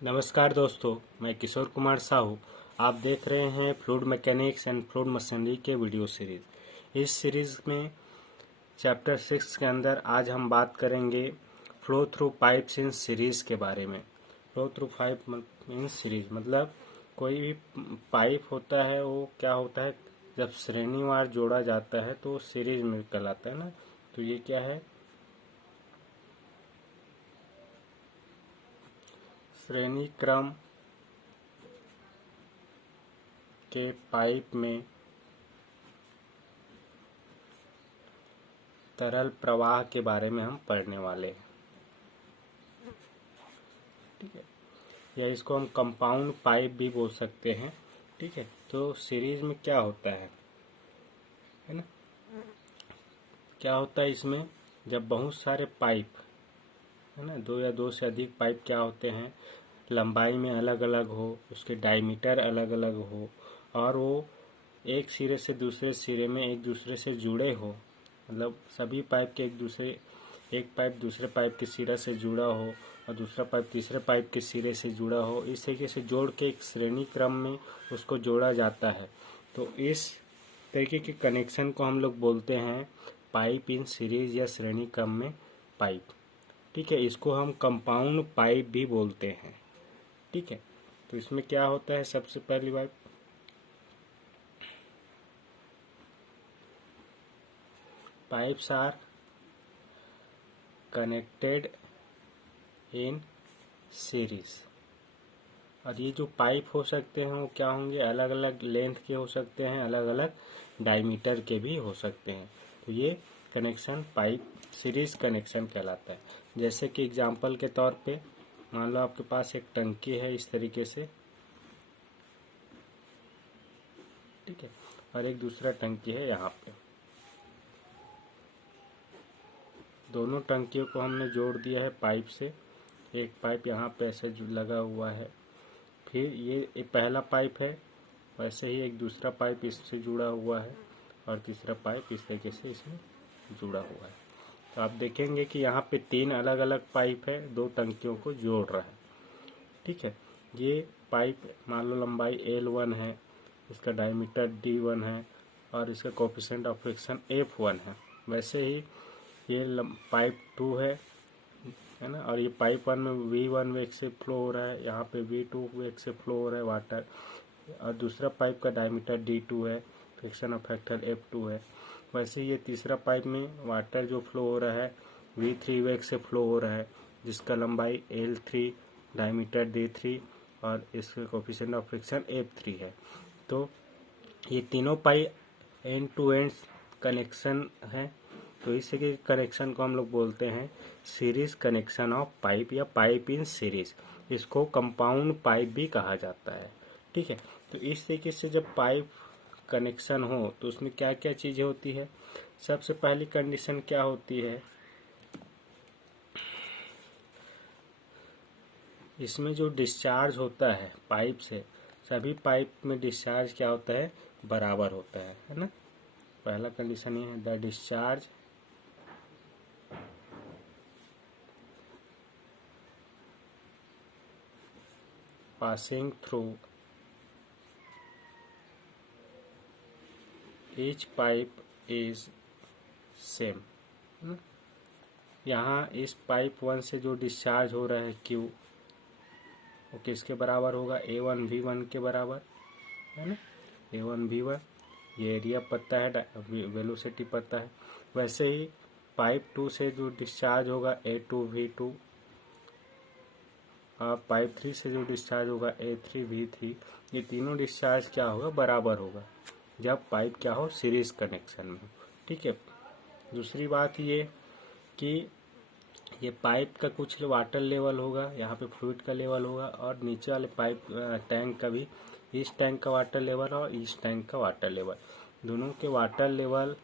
नमस्कार दोस्तों, मैं किशोर कुमार साहू। आप देख रहे हैं fluid mechanics and fluid machinery के वीडियो सीरीज। इस सीरीज में चैप्टर 6 के अंदर आज हम बात करेंगे flow through pipes in series के बारे में। Flow through pipe in series मतलब कोई भी पाइप होता है, वो क्या होता है, जब श्रेणीवार जोड़ा जाता है तो सीरीज में कहलाता है ना। तो ये क्या है, श्रेणी क्रम के पाइप में तरल प्रवाह के बारे में हम पढ़ने वाले हैं। ठीक है, या इसको हम कंपाउंड पाइप भी बोल सकते हैं। ठीक है, तो सीरीज में क्या होता है ना, क्या होता है इसमें, जब बहुत सारे पाइप है ना, दो या दो से अधिक पाइप क्या होते हैं, लंबाई में अलग अलग हो, उसके डायमीटर अलग अलग हो, और वो एक सिरे से दूसरे सिरे में एक दूसरे से जुड़े हो, मतलब सभी पाइप के एक पाइप दूसरे पाइप के सिरे से जुड़ा हो और दूसरा पाइप तीसरे पाइप के सिरे से जुड़ा हो, इस तरीके से जोड़ के एक श्रेणी क्रम में उसको जोड़ा जाता है। तो इस तरीके के कनेक्शन को हम लोग बोलते हैं पाइप इन सीरीज या श्रेणी क्रम में पाइप। ठीक है, इसको हम कंपाउंड पाइप भी बोलते हैं। ठीक है, तो इसमें क्या होता है, सबसे पहली बात, pipes are connected in series. और ये जो पाइप हो सकते हैं वो क्या होंगे, अलग अलग लेंथ के हो सकते हैं, अलग अलग डायमीटर के भी हो सकते हैं। तो ये कनेक्शन पाइप सीरीज कनेक्शन कहलाता है। जैसे कि एग्जांपल के तौर पे मान लो आपके पास एक टंकी है इस तरीके से, ठीक है, और एक दूसरा टंकी है यहाँ पे। दोनों टंकियों को हमने जोड़ दिया है पाइप से। एक पाइप यहाँ पे ऐसे लगा हुआ है, फिर ये पहला पाइप है, वैसे ही एक दूसरा पाइप इससे जुड़ा हुआ है और तीसरा पाइप इस तरीके से इसमें जुड़ा हुआ है। तो आप देखेंगे कि यहाँ पे 3 अलग अलग पाइप है, 2 टंकियों को जोड़ रहा है। ठीक है, ये पाइप मान लो लंबाई L1 है, इसका डायमीटर D1 है और इसका कोएफिशिएंट ऑफ फ्रिक्शन F1 है। वैसे ही ये पाइप 2 है ना, और ये पाइप 1 में V1 वेग से फ्लो हो रहा है, यहाँ पे V2 वेग से फ्लो हो रहा है वाटर, और दूसरा पाइप का डायमीटर D2 है, फ्रिक्शन ऑफ फैक्टर F2 है। वैसे ये तीसरा पाइप में वाटर जो फ्लो हो रहा है V3 वेग से फ्लो हो रहा है, जिसका लंबाई L3, डायमीटर D3 और इसका कोएफिशिएंट ऑफ फ्रिक्शन F3 है। तो ये तीनों pipe end to end connection है। तो इस के कनेक्शन को हम लोग बोलते हैं सीरीज कनेक्शन ऑफ पाइप या पाइप इन सीरीज। इसको कंपाउंड पाइप भी कहा जाता है। ठीक है, तो इस तरीके से जब पाइप कनेक्शन हो तो उसमें क्या क्या चीज़ें होती है। सबसे पहली कंडीशन क्या होती है, इसमें जो डिस्चार्ज होता है पाइप से, सभी पाइप में डिस्चार्ज क्या होता है, बराबर होता है ना। पहला कंडीशन ये है, the discharge passing through each pipe is same। यहाँ इस पाइप 1 से जो डिस्चार्ज हो रहा है Q, वो किसके बराबर होगा, A1V1 के बराबर है ना। A1V1 ये एरिया पता है, वेलोसिटी पता है। वैसे ही पाइप 2 से जो डिस्चार्ज होगा A2V2, और पाइप 3 से जो डिस्चार्ज होगा A3V3, ये तीनों डिस्चार्ज क्या होगा, बराबर होगा जब पाइप क्या हो, सीरीज कनेक्शन में। ठीक है, दूसरी बात ये कि ये पाइप का कुछ वाटर लेवल होगा, यहाँ पे फ्लूइड का लेवल होगा, और नीचे वाले पाइप टैंक का भी, इस टैंक का वाटर लेवल और इस टैंक का वाटर लेवल, दोनों के वाटर लेवल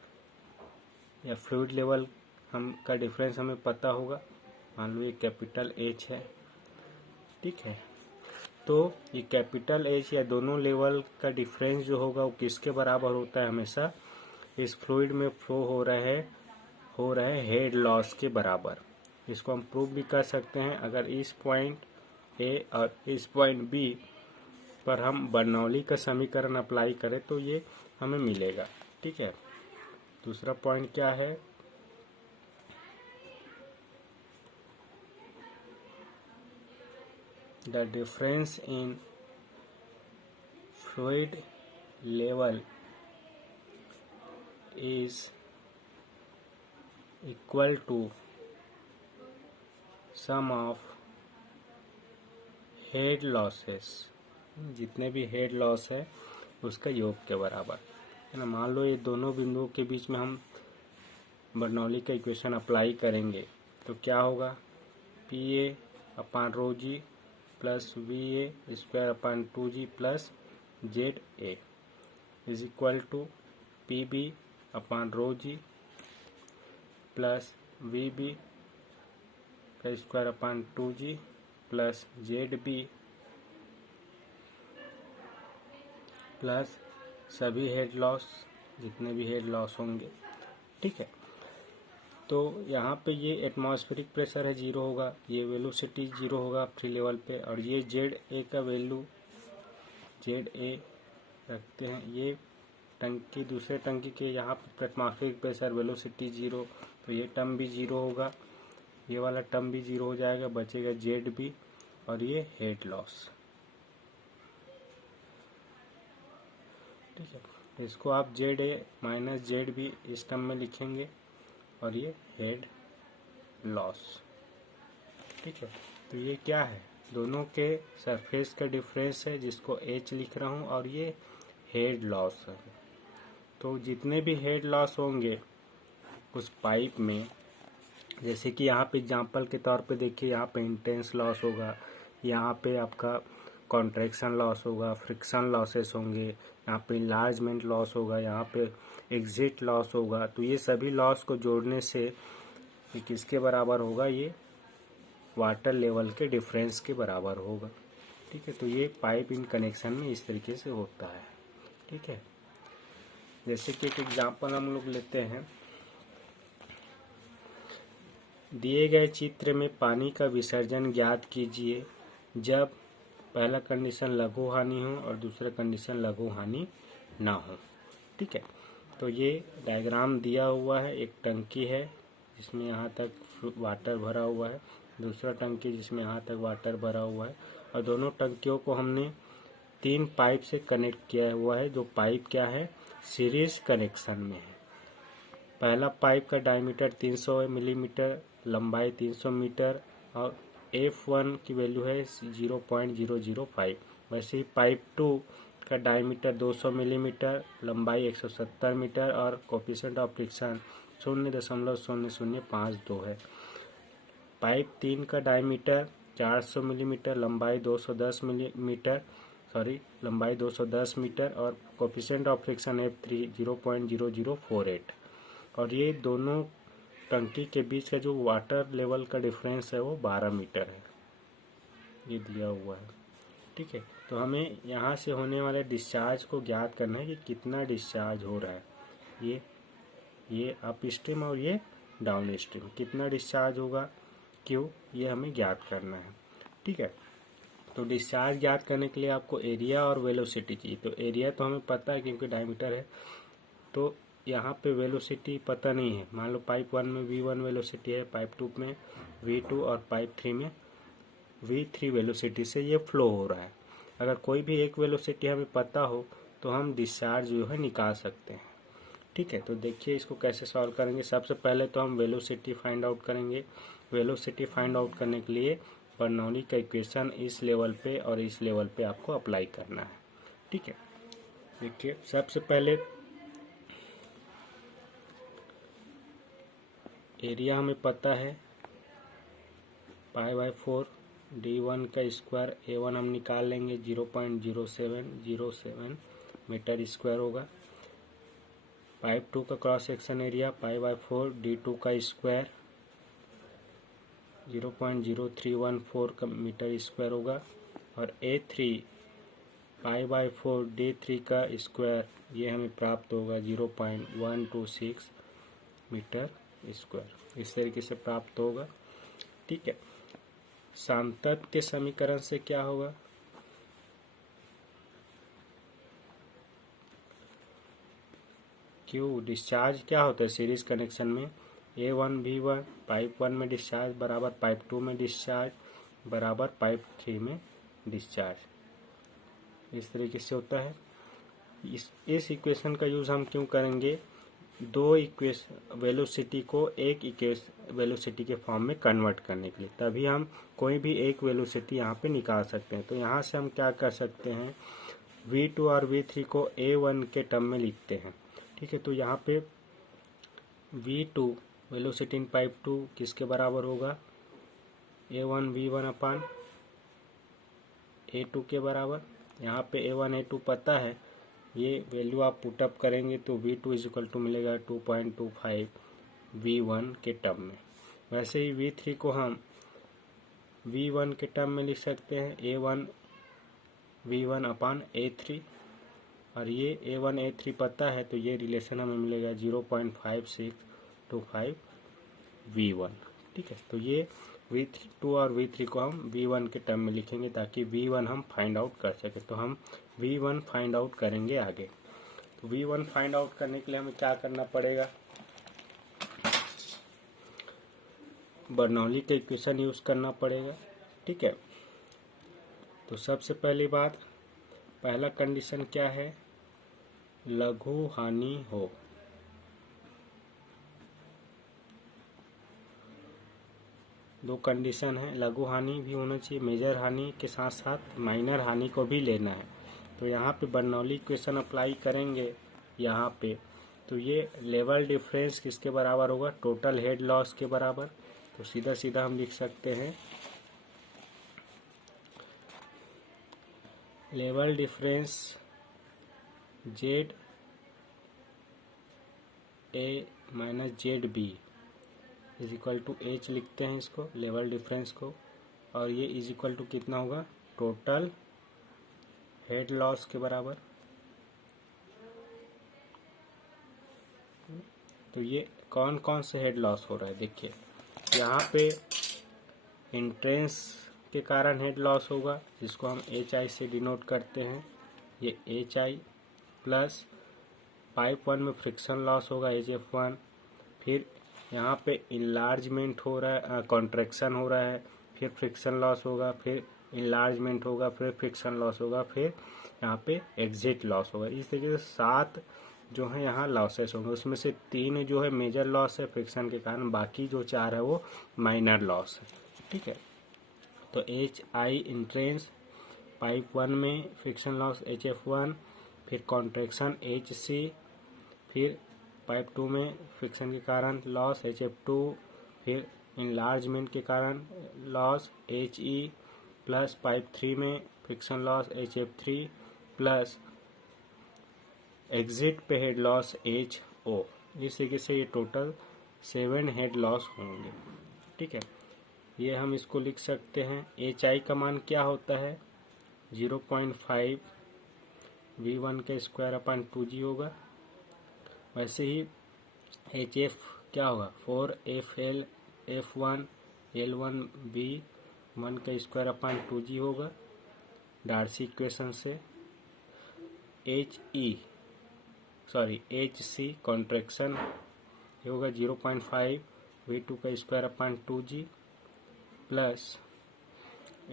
या फ्लूइड लेवल हम का डिफरेंस हमें पता होगा। मान लो ये कैपिटल H है, ठीक है, तो ये कैपिटल H या दोनों लेवल का डिफरेंस जो होगा वो किसके बराबर होता है, हमेशा इस फ्लूइड में फ्लो हो रहे हेड लॉस के बराबर। इसको हम प्रूव भी कर सकते हैं, अगर इस पॉइंट ए और इस पॉइंट बी पर हम बर्नौली का समीकरण अप्लाई करें तो ये हमें मिलेगा। ठीक है, दूसरा पॉइंट क्या है, the difference in fluid level is equal to sum of head losses, जितने भी हेड लॉस है उसका योग के बराबर है ना। मान लो ये दोनों बिंदुओं के बीच में हम बर्नौली का इक्वेशन अप्लाई करेंगे तो क्या होगा, P A upon rho g plus V A square upon 2g plus Z A is equal to P B upon rho g plus V B का square upon 2g plus Z B plus सभी head loss, जितने भी head loss होंगे। ठीक है, तो यहाँ पे ये एटमॉस्फेरिक प्रेशर है, जीरो होगा, ये वेलोसिटी जीरो होगा फ्री लेवल पे, और ये जेड ए का वैल्यू जेड ए रखते हैं, ये टंकी दूसरे टंकी के यहाँ पे एटमॉस्फेरिक प्रेशर वेलोसिटी जीरो, तो ये टर्म भी जीरो होगा, ये वाला टर्म भी जीरो हो जाएगा, बचेगा जेड बी और ये हेड लॉस। ठीक है, इसको आप Z A minus Z B इस टर्म में लिखेंगे और ये हेड लॉस। ठीक है, तो ये क्या है, दोनों के सरफेस का डिफरेंस है जिसको एच लिख रहा हूँ, और ये हेड लॉस है। तो जितने भी हेड लॉस होंगे उस पाइप में, जैसे कि यहाँ पे एग्जांपल के तौर पे देखिए, यहाँ पे इंटेंस लॉस होगा, यहाँ पे आपका कॉन्ट्रैक्शन लॉस होगा, फ्रिक्शन लॉसेस होंगे, यहाँ पे इन्लार्जमेंट लॉस होगा, यहाँ पे एग्जिट लॉस होगा। तो ये सभी लॉस को जोड़ने से ये किसके बराबर होगा, ये वाटर लेवल के डिफरेंस के बराबर होगा। ठीक है, तो ये पाइप इन कनेक्शन में इस तरीके से होता है। ठीक है, जैसे कि एक एग्जांपल हम लोग लेते हैं, दिए गए चित्र में पानी का विसर्जन ज्ञात कीजिए जब पहला कंडीशन लघु हानि हो और दूसरा कंडीशन लघु हानि ना हो। ठीक है, तो ये डायग्राम दिया हुआ है, एक टंकी है जिसमें यहाँ तक वाटर भरा हुआ है, दूसरा टंकी जिसमें यहाँ तक वाटर भरा हुआ है, और दोनों टंकियों को हमने 3 पाइप से कनेक्ट किया हुआ है, जो पाइप क्या है, सीरीज कनेक्शन में है। पहला पाइप का डायमीटर 300 मिलीमीटर, लंबाई 300 मीटर और F1 की वैल्यू है 0.005। वैसे ही पाइप 2 का डायमीटर 200 मिलीमीटर, लंबाई 170 मीटर और कोफिशिएंट ऑफ फ्रिक्शन 0.0052 है। पाइप 3 का डायमीटर 400 मिलीमीटर, लंबाई 210 मीटर और कोफिशिएंट ऑफ फ्रिक्शन F3 0.0048। और ये दोनों टंकी के बीच का जो वाटर लेवल का डिफरेंस है वो 12 मीटर है, ये दिया हुआ है। ठीक है, तो हमें यहाँ से होने वाले डिस्चार्ज को ज्ञात करना है कि कितना डिस्चार्ज हो रहा है, ये अप स्ट्रीम और ये डाउन स्ट्रीम, कितना डिस्चार्ज होगा, क्यों, ये हमें ज्ञात करना है। ठीक है, तो डिस्चार्ज ज्ञात करने के लिए आपको एरिया और वेलोसिटी चाहिए। तो एरिया तो हमें पता है क्योंकि डायमीटर है, तो यहाँ पे वेलोसिटी पता नहीं है। मान लो पाइप 1 में V1 वेलोसिटी है, पाइप 2 में V2 और पाइप 3 में V3 वेलोसिटी से ये फ्लो हो रहा है। अगर कोई भी एक वेलोसिटी हमें पता हो तो हम डिस्चार्ज जो है निकाल सकते हैं। ठीक है, तो देखिए इसको कैसे सॉल्व करेंगे। सबसे पहले तो हम वेलोसिटी फाइंड आउट करेंगे। वेलोसिटी फाइंड आउट करने के लिए बर्नौली का इक्वेशन इस लेवल पे और इस लेवल पे आपको अप्लाई करना है। ठीक है, देखिए सबसे पहले एरिया हमें पता है π/4, D1 का स्क्वायर A1 हम निकाल लेंगे 0.0707 मीटर स्क्वायर होगा। पाइप 2 का क्रॉस सेक्शन एरिया π/4 D2 का स्क्वायर 0.0314 का मीटर स्क्वायर होगा, और A3 π/4 D3 का स्क्वायर ये हमें प्राप्त होगा 0.126 मीटर स्क्वायर, इस तरीके से प्राप्त होगा। ठीक है, सातत्य समीकरण से क्या होगा, क्यू डिस्चार्ज क्या होता है सीरीज कनेक्शन में, A1V1 पाइप 1 में डिस्चार्ज बराबर पाइप 2 में डिस्चार्ज बराबर पाइप 3 में डिस्चार्ज, इस तरीके से होता है। इस इक्वेशन का यूज़ हम क्यों करेंगे, दो इक्वेशन वेलोसिटी को एक इक्वेशन वेलोसिटी के फॉर्म में कन्वर्ट करने के लिए, तभी हम कोई भी एक वेलोसिटी यहाँ पे निकाल सकते हैं। तो यहाँ से हम क्या कर सकते हैं, V2 और V3 को A1 के टर्म में लिखते हैं, ठीक है। तो यहाँ पे V2 वेलोसिटी इन पाइप 2 किसके बराबर होगा, A1V1 अपान A2 के बराबर। यहाँ पे A1 A2 पता है, ये वैल्यू आप पुटअप करेंगे तो V2 इज इक्वल टू मिलेगा 2.25 V1 के टर्म में। वैसे ही V3 को हम V1 के टर्म में लिख सकते हैं A1 V1 अपान A3, और ये A1 A3 पता है तो ये रिलेशन हमें मिलेगा 0.5625 V1, ठीक है। तो ये V2 और V3 को हम V1 के टर्म में लिखेंगे ताकि V1 हम फाइंड आउट कर सकें। तो हम V1 फाइंड आउट करेंगे आगे। तो V1 फाइंड आउट करने के लिए हमें क्या करना पड़ेगा, बर्नौली का इक्वेशन यूज करना पड़ेगा, ठीक है। तो सबसे पहली बात, पहला कंडीशन क्या है, लघु हानि हो। दो कंडीशन है, लघु हानि भी होना चाहिए, मेजर हानि के साथ साथ माइनर हानि को भी लेना है। तो यहाँ पे बर्नौली इक्वेशन अप्लाई करेंगे यहाँ पे, तो ये लेवल डिफरेंस किसके बराबर होगा, टोटल हेड लॉस के बराबर। तो सीधा सीधा हम लिख सकते हैं level difference Z A minus Z B is equal to H लिखते हैं इसको, लेवल डिफरेंस को, और ये इज इक्वल टू कितना होगा, टोटल हेड लॉस के बराबर। तो ये कौन कौन से हेड लॉस हो रहा है, देखिए यहाँ पे इंट्रेंस के कारण हेड लॉस होगा जिसको हम HI से डिनोट करते हैं, ये HI प्लस पाइप 1 में फ्रिक्शन लॉस होगा HF1, फिर यहाँ पे इनलार्जमेंट हो रहा है, कॉन्ट्रैक्शन हो रहा है, फिर फ्रिक्शन लॉस होगा, फिर इनलार्जमेंट होगा, फिर फ्रिक्शन लॉस होगा, फिर यहाँ पे एग्जिट लॉस होगा। इस तरीके से 7 जो है यहाँ लॉसेस होंगे, उसमें से 3 जो है मेजर लॉस है फ्रिक्शन के कारण, बाकी जो 4 है वो माइनर लॉस है, ठीक है। तो HI इंट्रेंस, पाइप 1 में फ्रिक्शन लॉस HF1, फिर कॉन्ट्रैक्शन HC, फिर पाइप 2 में फ्रिक्शन के कारण लॉस HF2, फिर इनलार्जमेंट के कारण लॉस HE, प्लस पाइप 3 में friction loss HF3, plus exit पे हेड लॉस HO। इस तरीके से ये टोटल 7 हेड लॉस होंगे, ठीक है। ये हम इसको लिख सकते हैं, HI का मान क्या होता है, 0.5 V1 के स्क्वायर अपान 2G होगा। वैसे ही HF क्या होगा, 4FL F1 L1B1 का स्क्वायर अपान 2G होगा डार्सी इक्वेशन से। HC कॉन्ट्रैक्शन होगा 0.5 V2 का square upon 2G, plus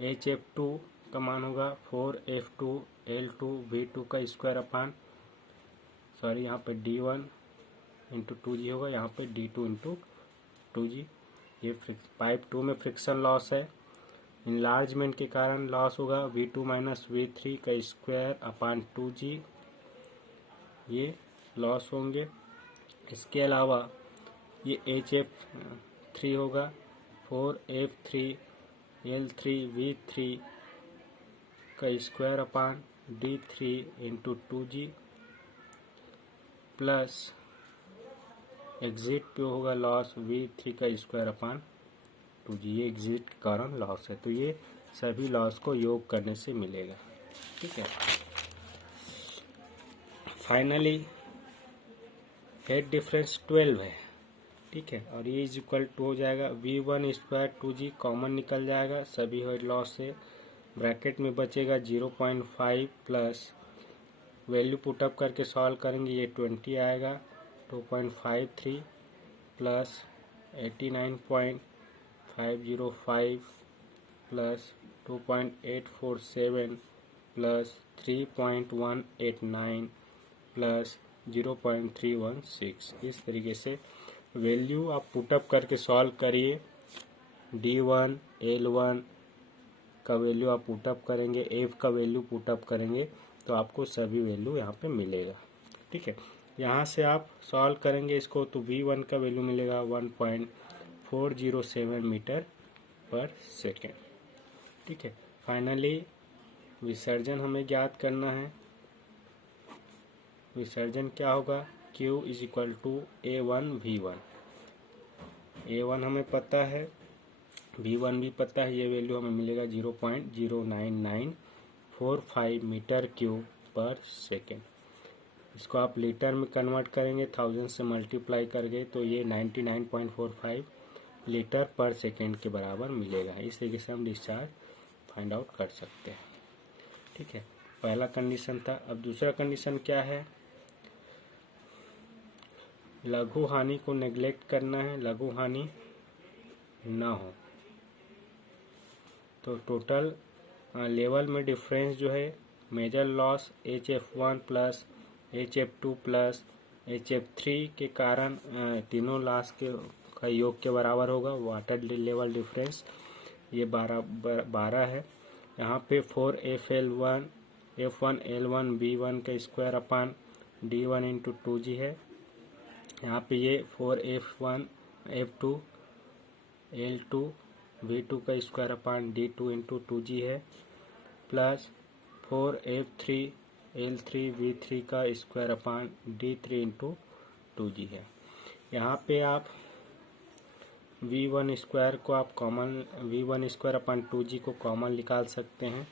HF2 का मान होगा 4F2 L2 V2 का स्क्वायर अपान, यहाँ पे D1 इंटू 2G होगा, यहाँ पे D2 इंटू 2G। ये पाइप 2 में फ्रिक्शन लॉस है, इनलार्जमेंट के कारण लॉस होगा V2 माइनस V3 का स्क्वायर अपान 2G, ये लॉस होंगे। इसके अलावा ये HF3 होगा 4F3 L3 V3 का स्क्वायर अपान D3 into 2G, plus exit पे होगा लॉस V3 का स्क्वायर अपान 2G, ये एग्जिट के कारण लॉस है। तो ये सभी लॉस को योग करने से मिलेगा, ठीक है। फाइनली हेड डिफरेंस 12 है, ठीक है। और ये इज इक्वल टू हो जाएगा V1² 2G कॉमन निकल जाएगा सभी हेड लॉस से, ब्रैकेट में बचेगा 0.5 प्लस वैल्यू पुटअप करके सॉल्व करेंगे ये 20 आएगा, 2.53 प्लस 89.505 प्लस 2.847 प्लस 3.189 प्लस 0.316। इस तरीके से वैल्यू आप पुटअप करके सॉल्व करिए। D1 L1 का वैल्यू आप पुटअप करेंगे, F का वैल्यू पुटअप करेंगे तो आपको सभी वैल्यू यहाँ पे मिलेगा। ठीक है, यहाँ से आप सॉल्व करेंगे इसको तो V1 का वैल्यू मिलेगा 1.407 मीटर पर सेकेंड। ठीक है, फाइनली विसर्जन हमें ज्ञात करना है। विसर्जन क्या होगा, Q is equal to A1 V1। A1 हमें पता है, V1 भी पता है, ये वैल्यू हमें मिलेगा 0.09945 मीटर क्यूब पर सेकेंड। इसको आप लीटर में कन्वर्ट करेंगे 1000 से मल्टीप्लाई करके तो ये 99.45 लीटर पर सेकेंड के बराबर मिलेगा। इस तरीके से हम डिस्चार्ज फाइंड आउट कर सकते हैं। ठीक है, पहला कंडीशन था। अब दूसरा कंडीशन क्या है, लघु हानि को नेग्लेक्ट करना है, लघु हानि ना हो। तो टोटल लेवल में डिफरेंस जो है, major loss HF1 plus HF2 plus HF3 के कारण तीनों लॉस के का योग के बराबर होगा। वाटर लेवल डिफरेंस ये 12 है। यहाँ पे 4FL1 F1 L1 B1 का स्क्वायर अपान D1 इंटू 2G है। यहाँ पे ये 4F1 F2 L2 V2 का स्क्वायर अपान D2 इंटू 2G है, प्लस 4F3 L3 V3 का स्क्वायर अपान D3 इंटू 2G है। यहाँ पे आप V1 स्क्वायर को आप common, V1 square upon 2G को कॉमन निकाल सकते हैं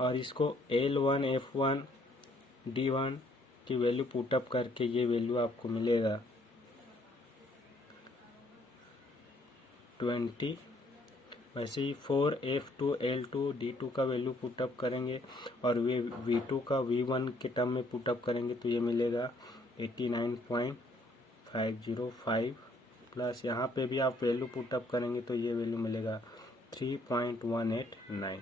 और इसको L1 F1 D1 की वैल्यू पुटअप करके ये वैल्यू आपको मिलेगा 20। वैसे ही 4F2 L2 D2 का वैल्यू पुटअप करेंगे और वे V2 का V1 के टर्म में पुटअप करेंगे तो ये मिलेगा 89.505 प्लस यहाँ पे भी आप वैल्यू पुटअप करेंगे तो ये वैल्यू मिलेगा 3.189।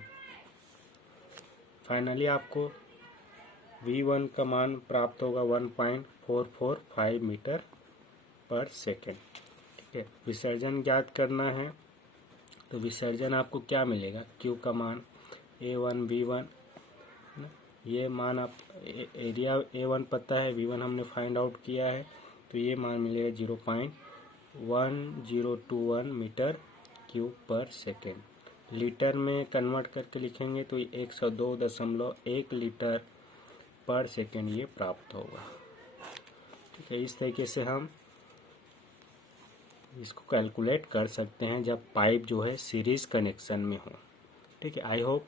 फाइनली आपको V1 का मान प्राप्त होगा 1.445 मीटर पर सेकेंड। ठीक है, विसर्जन ज्ञात करना है तो विसर्जन आपको क्या मिलेगा, Q का मान A1 B1, ये मान आप एरिया A1 पता है, V1 हमने फाइंड आउट किया है तो ये मान मिलेगा 0.1021 मीटर क्यूब पर सेकेंड। लीटर में कन्वर्ट करके लिखेंगे तो 102.1 लीटर पर सेकेंड ये प्राप्त होगा। ठीक है, इस तरीके से हम इसको कैलकुलेट कर सकते हैं जब पाइप जो है सीरीज कनेक्शन में हो। ठीक है, आई होप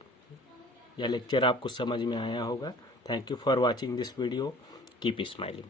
यह लेक्चर आपको समझ में आया होगा। Thank you for watching this video, keep smiling.